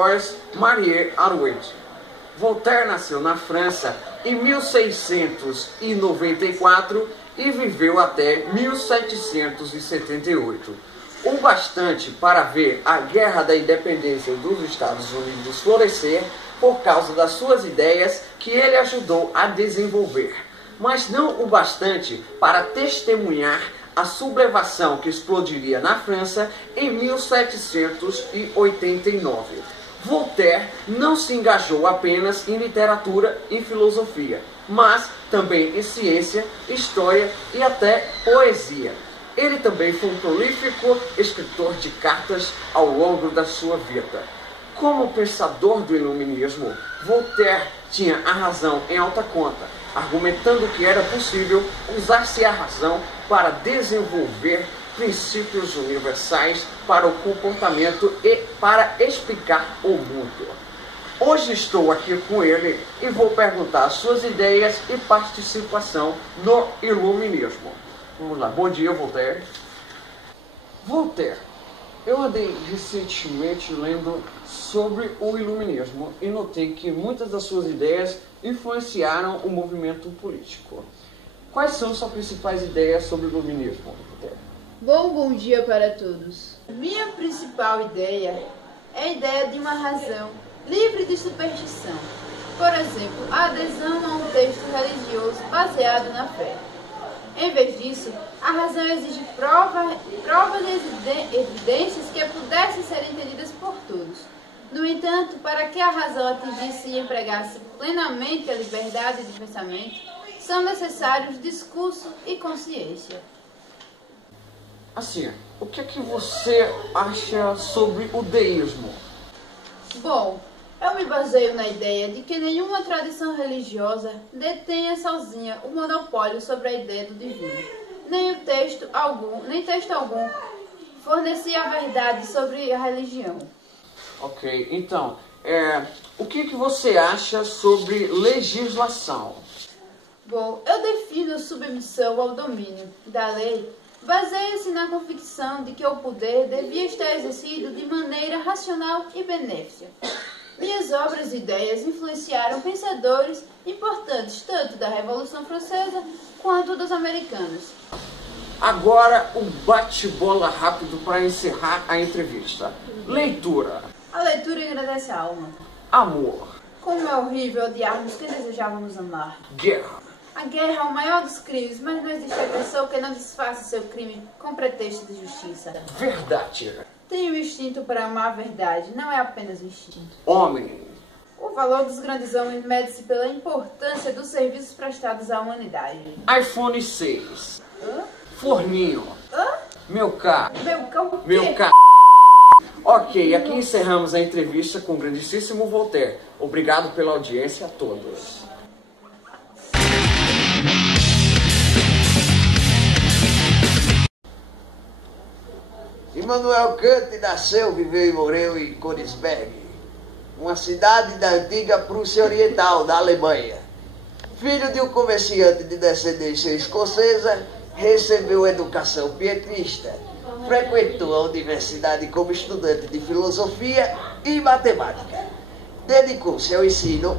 François Marie Arouet. Voltaire nasceu na França em 1694 e viveu até 1778. O bastante para ver a Guerra da Independência dos Estados Unidos florescer por causa das suas ideias que ele ajudou a desenvolver, mas não o bastante para testemunhar a sublevação que explodiria na França em 1789. Voltaire não se engajou apenas em literatura e filosofia, mas também em ciência, história e até poesia. Ele também foi um prolífico escritor de cartas ao longo da sua vida. Como pensador do iluminismo, Voltaire tinha a razão em alta conta, argumentando que era possível usar-se a razão para desenvolver princípios universais para o comportamento e para explicar o mundo. Hoje estou aqui com ele e vou perguntar suas ideias e participação no iluminismo. Vamos lá. Bom dia, Voltaire. Voltaire, eu andei recentemente lendo sobre o iluminismo e notei que muitas das suas ideias influenciaram o movimento político. Quais são suas principais ideias sobre o iluminismo, Voltaire? Bom dia para todos. Minha principal ideia é a ideia de uma razão livre de superstição. Por exemplo, a adesão a um texto religioso baseado na fé. Em vez disso, a razão exige provas e evidências que pudessem ser entendidas por todos. No entanto, para que a razão atingisse e empregasse plenamente a liberdade de pensamento, são necessários discurso e consciência. Assim, o que é que você acha sobre o deísmo? Bom, eu me baseio na ideia de que nenhuma tradição religiosa detenha sozinha o monopólio sobre a ideia do divino. Nem texto algum fornecia a verdade sobre a religião. Ok, então, o que você acha sobre legislação? Bom, eu defino submissão ao domínio da lei. Baseia-se na convicção de que o poder devia estar exercido de maneira racional e benéfica. Minhas obras e ideias influenciaram pensadores importantes tanto da Revolução Francesa quanto dos americanos. Agora, um bate-bola rápido para encerrar a entrevista. Leitura. A leitura engrandece a alma. Amor. Como é horrível odiarmos quem desejávamos amar. Guerra. A guerra é o maior dos crimes, mas não existe agressor que não desfaça seu crime com pretexto de justiça. Verdade. Tenho o instinto para amar a verdade, não é apenas instinto. Homem. O valor dos grandes homens mede-se pela importância dos serviços prestados à humanidade. iPhone 6. Hã? Forninho. Hã? Meu carro. Meu cão. Meu carro. Ok, aqui encerramos a entrevista com o grandíssimo Voltaire. Obrigado pela audiência a todos. Immanuel Kant nasceu, viveu e morreu em Königsberg, uma cidade da antiga Prússia Oriental, da Alemanha. Filho de um comerciante de descendência escocesa, recebeu educação pietrista. Frequentou a universidade como estudante de filosofia e matemática. Dedicou-se ao ensino,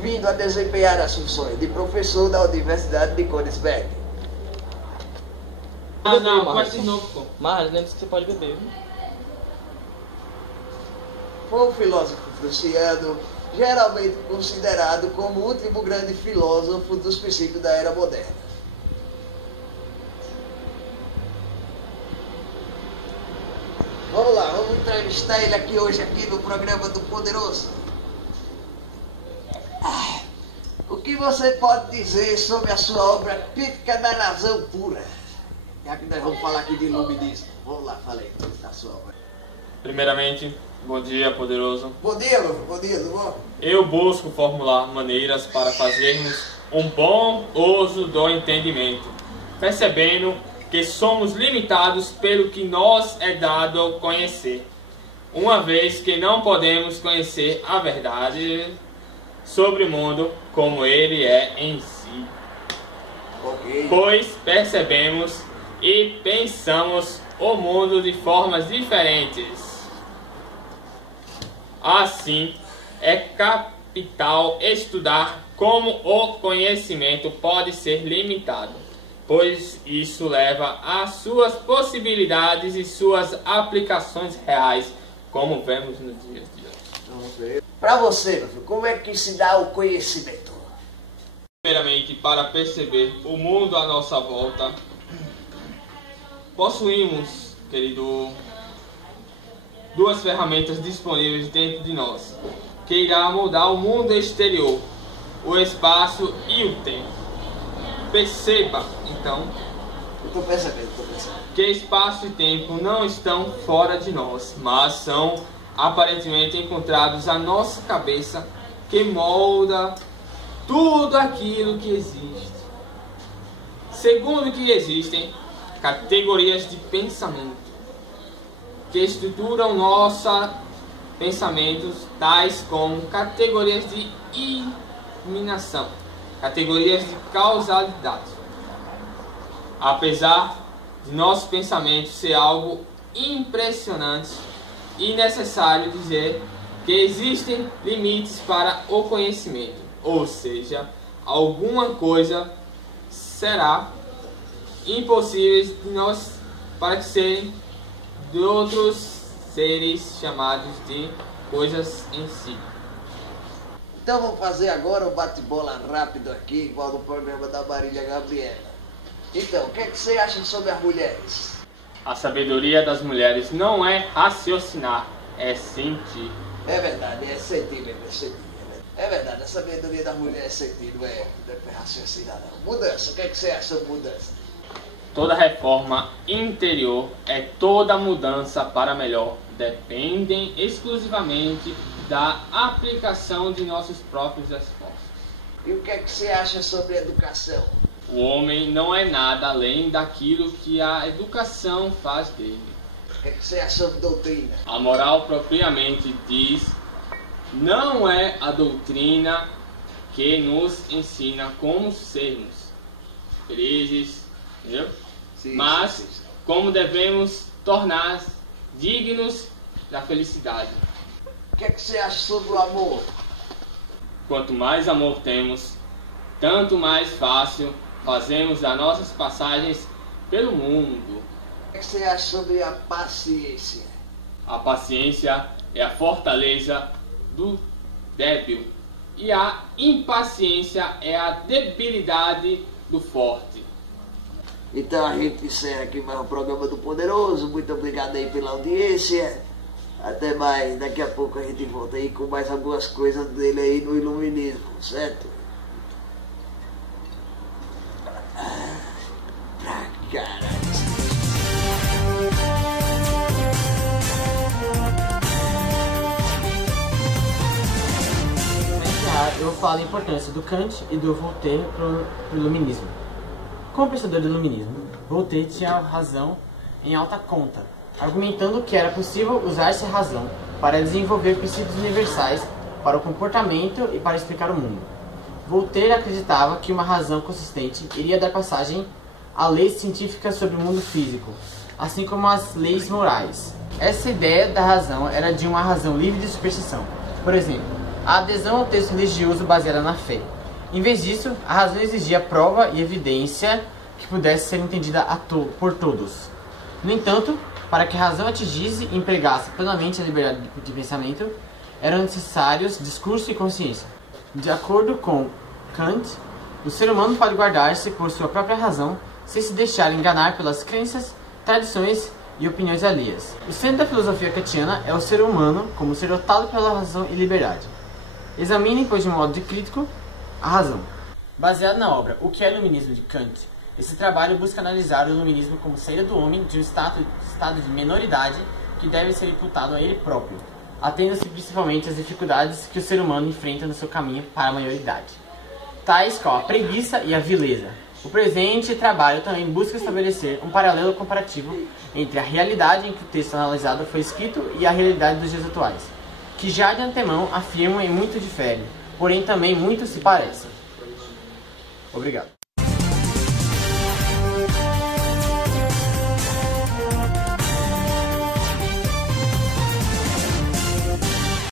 vindo a desempenhar as funções de professor da Universidade de Königsberg. Não, pode de novo, pô. Mas lembra que você pode beber, viu? Foi um filósofo prussiano, geralmente considerado como o último grande filósofo dos princípios da era moderna. Vamos lá, vamos entrevistar ele aqui hoje aqui no programa do Poderoso. O que você pode dizer sobre a sua obra Crítica da Razão Pura? Já que nós vamos falar aqui de iluminismo. Vamos lá, falei da sua obra. Primeiramente, bom dia, poderoso. Bom dia, Lúcio. Bom dia, tudo bom? Eu busco formular maneiras para fazermos um bom uso do entendimento, percebendo que somos limitados pelo que nos é dado conhecer, uma vez que não podemos conhecer a verdade sobre o mundo como ele é em si. Ok. Pois percebemos e pensamos o mundo de formas diferentes. Assim, é capital estudar como o conhecimento pode ser limitado, pois isso leva às suas possibilidades e suas aplicações reais, como vemos nos dias de hoje. Para você, meu filho, como é que se dá o conhecimento? Primeiramente, para perceber o mundo à nossa volta, possuímos, querido, duas ferramentas disponíveis dentro de nós, que irá mudar o mundo exterior, o espaço e o tempo. Perceba, então, Estou percebendo. que espaço e tempo não estão fora de nós, mas são aparentemente encontrados à nossa cabeça, que molda tudo aquilo que existe. Segundo que existem categorias de pensamento que estruturam nossos pensamentos, tais como categorias de iluminação, categorias de causalidade. Apesar de nosso pensamento ser algo impressionante e necessário dizer que existem limites para o conhecimento, ou seja, alguma coisa será impossíveis de nós para que serem de outros seres chamados de coisas em si. Então vamos fazer agora um bate-bola rápido aqui, igual no programa da Marília Gabriela. Então, o que é que você acha sobre as mulheres? A sabedoria das mulheres não é raciocinar, é sentir. É verdade, é sentir mesmo, é sentir. É verdade, a sabedoria das mulheres é sentir, não é raciocinar não. Mudança, o que é que você acha sobre mudança? Toda reforma interior é toda mudança para melhor. Dependem exclusivamente da aplicação de nossos próprios esforços. E o que é que você acha sobre educação? O homem não é nada além daquilo que a educação faz dele. O que é que você acha sobre doutrina? A moral propriamente diz, não é a doutrina que nos ensina como sermos felizes, entendeu? Sim, Mas sim. como devemos tornar dignos da felicidade. O que é que você acha sobre o amor? Quanto mais amor temos, tanto mais fácil fazemos as nossas passagens pelo mundo. O que é que você acha sobre a paciência? A paciência é a fortaleza do débil e a impaciência é a debilidade do forte. Então a gente encerra aqui mais um programa do Poderoso. Muito obrigado aí pela audiência. Até mais. Daqui a pouco a gente volta aí com mais algumas coisas dele aí no iluminismo, certo? Pra caralho. Eu vou falar da importância do Kant e do Voltaire para o iluminismo. Como pensador do iluminismo, Voltaire tinha razão em alta conta, argumentando que era possível usar essa razão para desenvolver princípios universais para o comportamento e para explicar o mundo. Voltaire acreditava que uma razão consistente iria dar passagem a leis científicas sobre o mundo físico, assim como as leis morais. Essa ideia da razão era de uma razão livre de superstição. Por exemplo, a adesão ao texto religioso baseada na fé. Em vez disso, a razão exigia prova e evidência que pudesse ser entendida por todos. No entanto, para que a razão atingisse e empregasse plenamente a liberdade de pensamento, eram necessários discurso e consciência. De acordo com Kant, o ser humano pode guardar-se por sua própria razão sem se deixar enganar pelas crenças, tradições e opiniões alheias. O centro da filosofia kantiana é o ser humano como ser dotado pela razão e liberdade. Examinem, pois, de modo crítico, a razão. Baseado na obra O que é Iluminismo de Kant, esse trabalho busca analisar o iluminismo como saída do homem de um estado de menoridade que deve ser imputado a ele próprio, atendo-se principalmente às dificuldades que o ser humano enfrenta no seu caminho para a maioridade, tais como a preguiça e a vileza. O presente trabalho também busca estabelecer um paralelo comparativo entre a realidade em que o texto analisado foi escrito e a realidade dos dias atuais, que já de antemão afirmam e muito diferem, porém também muito se parecem. Obrigado.